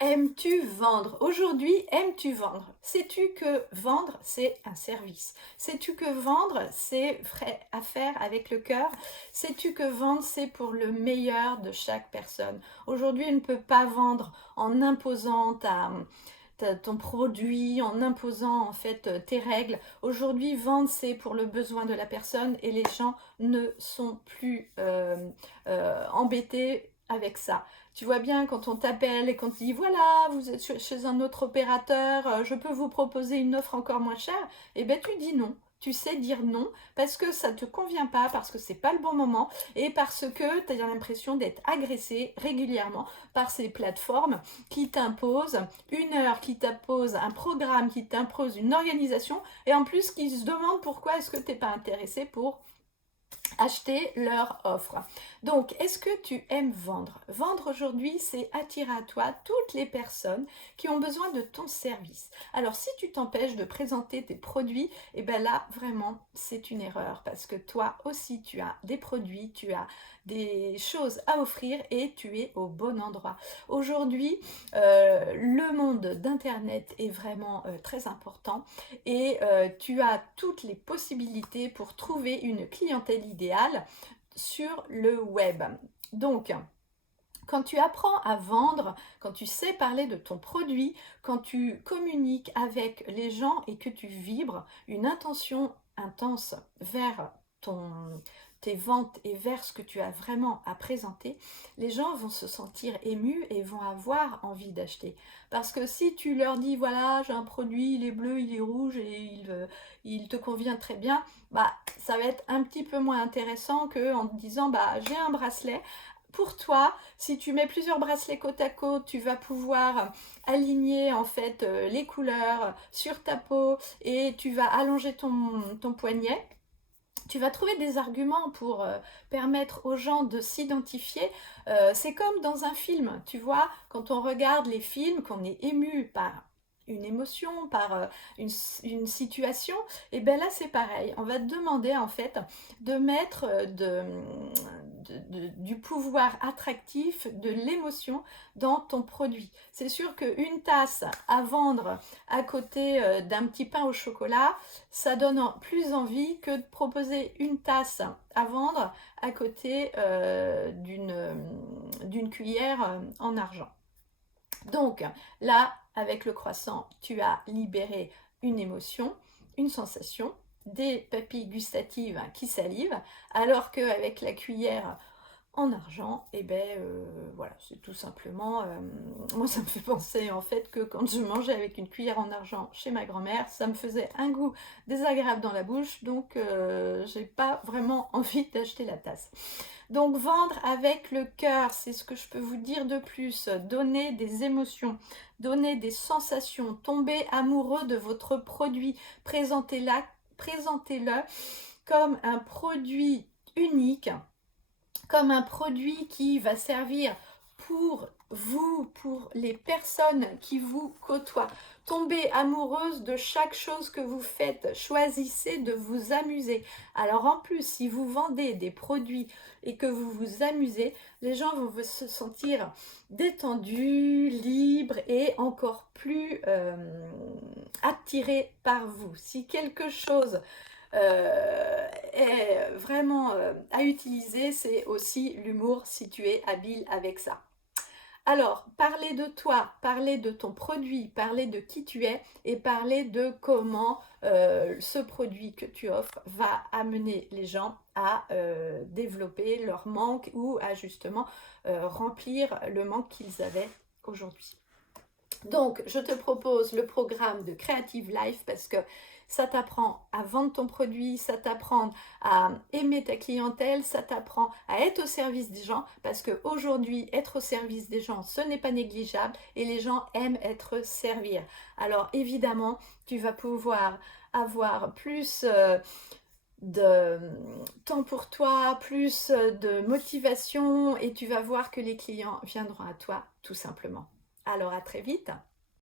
Aimes-tu vendre? Aujourd'hui, aimes-tu vendre? Sais-tu que vendre, c'est un service? Sais-tu que vendre, c'est vrai à faire avec le cœur? Sais-tu que vendre, c'est pour le meilleur de chaque personne? Aujourd'hui, on ne peut pas vendre en imposant ton produit, en imposant en fait tes règles. Aujourd'hui, vendre, c'est pour le besoin de la personne et les gens ne sont plus embêtés avec ça. Tu vois bien quand on t'appelle et qu'on te dit voilà, vous êtes chez un autre opérateur, je peux vous proposer une offre encore moins chère, et ben tu dis non. Tu sais dire non parce que ça ne te convient pas, parce que c'est pas le bon moment et parce que tu as l'impression d'être agressé régulièrement par ces plateformes qui t'imposent une heure, qui t'imposent un programme, qui t'imposent une organisation et en plus qui se demandent pourquoi est-ce que tu n'es pas intéressé pour acheter leur offre. Donc, est-ce que tu aimes vendre? Vendre aujourd'hui, c'est attirer à toi toutes les personnes qui ont besoin de ton service. Alors, si tu t'empêches de présenter tes produits, et bien là, vraiment, c'est une erreur parce que toi aussi, tu as des produits, tu as des choses à offrir et tu es au bon endroit. Aujourd'hui, le monde d'Internet est vraiment très important et tu as toutes les possibilités pour trouver une clientèle idéale sur le web. Donc, quand tu apprends à vendre, quand tu sais parler de ton produit, quand tu communiques avec les gens et que tu vibres une intention intense vers ton, tes ventes et vers ce que tu as vraiment à présenter, les gens vont se sentir émus et vont avoir envie d'acheter. Parce que si tu leur dis voilà, j'ai un produit, il est bleu, il est rouge et il te convient très bien, bah ça va être un petit peu moins intéressant que en te disant bah j'ai un bracelet pour toi, si tu mets plusieurs bracelets côte à côte, tu vas pouvoir aligner en fait les couleurs sur ta peau et tu vas allonger ton poignet. Tu vas trouver des arguments pour permettre aux gens de s'identifier. C'est comme dans un film, tu vois, quand on regarde les films, qu'on est ému par une émotion, par une situation, et bien là c'est pareil. On va te demander en fait de mettre du pouvoir attractif, de l'émotion dans ton produit. C'est sûr qu'une tasse à vendre à côté d'un petit pain au chocolat, ça donne plus envie que de proposer une tasse à vendre à côté d'une cuillère en argent. Donc là, avec le croissant, tu as libéré une émotion, une sensation, des papilles gustatives qui salivent, alors qu'avec la cuillère en argent, et ben voilà, c'est tout simplement. Moi, ça me fait penser en fait que quand je mangeais avec une cuillère en argent chez ma grand-mère, ça me faisait un goût désagréable dans la bouche, donc j'ai pas vraiment envie d'acheter la tasse. Donc vendre avec le cœur, c'est ce que je peux vous dire de plus. Donner des émotions, donner des sensations, tomber amoureux de votre produit, présentez-le comme un produit unique, comme un produit qui va servir pour vous, pour les personnes qui vous côtoient. Tombez amoureuse de chaque chose que vous faites. Choisissez de vous amuser. Alors en plus, si vous vendez des produits et que vous vous amusez, les gens vont se sentir détendus, libres et encore plus attirés par vous. Si quelque chose est vraiment à utiliser, c'est aussi l'humour si tu es habile avec ça. Alors, parler de toi, parler de ton produit, parler de qui tu es et parler de comment ce produit que tu offres va amener les gens à développer leur manque ou à justement remplir le manque qu'ils avaient aujourd'hui. Donc, je te propose le programme de Creative Life parce que ça t'apprend à vendre ton produit, ça t'apprend à aimer ta clientèle, ça t'apprend à être au service des gens parce qu'aujourd'hui, être au service des gens, ce n'est pas négligeable et les gens aiment être servis. Alors, évidemment, tu vas pouvoir avoir plus de temps pour toi, plus de motivation et tu vas voir que les clients viendront à toi tout simplement. Alors, à très vite.